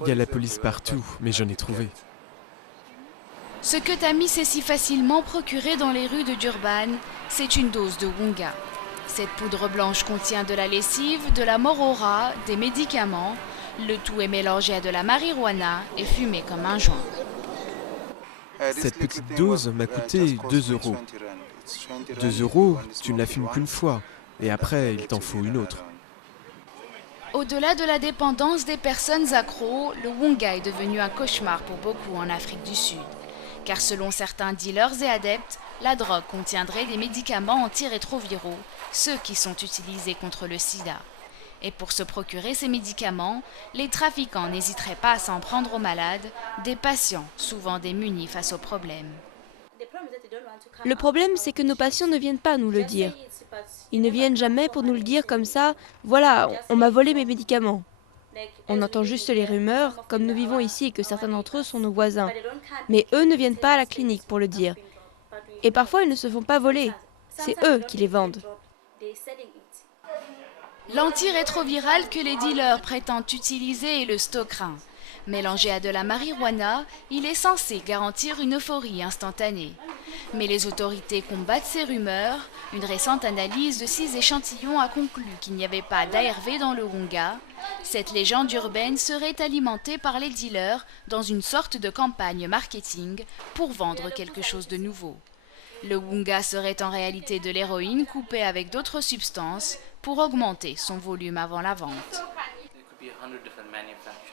Il y a la police partout, mais j'en ai trouvé. Ce que Tammy s'est si facilement procuré dans les rues de Durban, c'est une dose de Wonga. Cette poudre blanche contient de la lessive, de la morora, des médicaments. Le tout est mélangé à de la marijuana et fumé comme un joint. Cette petite dose m'a coûté 2 euros. 2 euros, tu ne la fumes qu'une fois, et après, il t'en faut une autre. Au-delà de la dépendance des personnes accros, le Wonga est devenu un cauchemar pour beaucoup en Afrique du Sud. Car selon certains dealers et adeptes, la drogue contiendrait des médicaments antirétroviraux, ceux qui sont utilisés contre le sida. Et pour se procurer ces médicaments, les trafiquants n'hésiteraient pas à s'en prendre aux malades, des patients souvent démunis face aux problèmes. Le problème, c'est que nos patients ne viennent pas nous le dire. Ils ne viennent jamais pour nous le dire comme ça, voilà, on m'a volé mes médicaments. On entend juste les rumeurs, comme nous vivons ici et que certains d'entre eux sont nos voisins. Mais eux ne viennent pas à la clinique pour le dire. Et parfois, ils ne se font pas voler. C'est eux qui les vendent. L'antirétroviral que les dealers prétendent utiliser est le Stocrin. Mélangé à de la marijuana, il est censé garantir une euphorie instantanée. Mais les autorités combattent ces rumeurs. Une récente analyse de 6 échantillons a conclu qu'il n'y avait pas d'ARV dans le Wonga. Cette légende urbaine serait alimentée par les dealers dans une sorte de campagne marketing pour vendre quelque chose de nouveau. Le Wonga serait en réalité de l'héroïne coupée avec d'autres substances pour augmenter son volume avant la vente.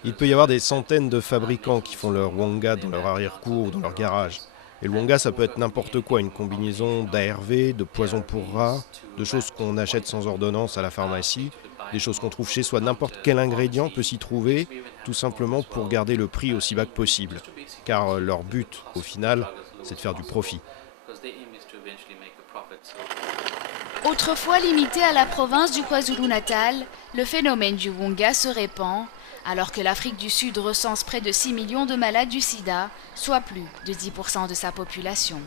Il peut y avoir des centaines de fabricants qui font leur Wonga dans leur arrière-cour ou dans leur garage. Et le Wonga, ça peut être n'importe quoi, une combinaison d'ARV, de poison pour rats, de choses qu'on achète sans ordonnance à la pharmacie, des choses qu'on trouve chez soi. N'importe quel ingrédient peut s'y trouver, tout simplement pour garder le prix aussi bas que possible. Car leur but, au final, c'est de faire du profit. Autrefois limité à la province du KwaZulu-Natal, le phénomène du Wonga se répand, alors que l'Afrique du Sud recense près de 6 millions de malades du sida, soit plus de 10% de sa population.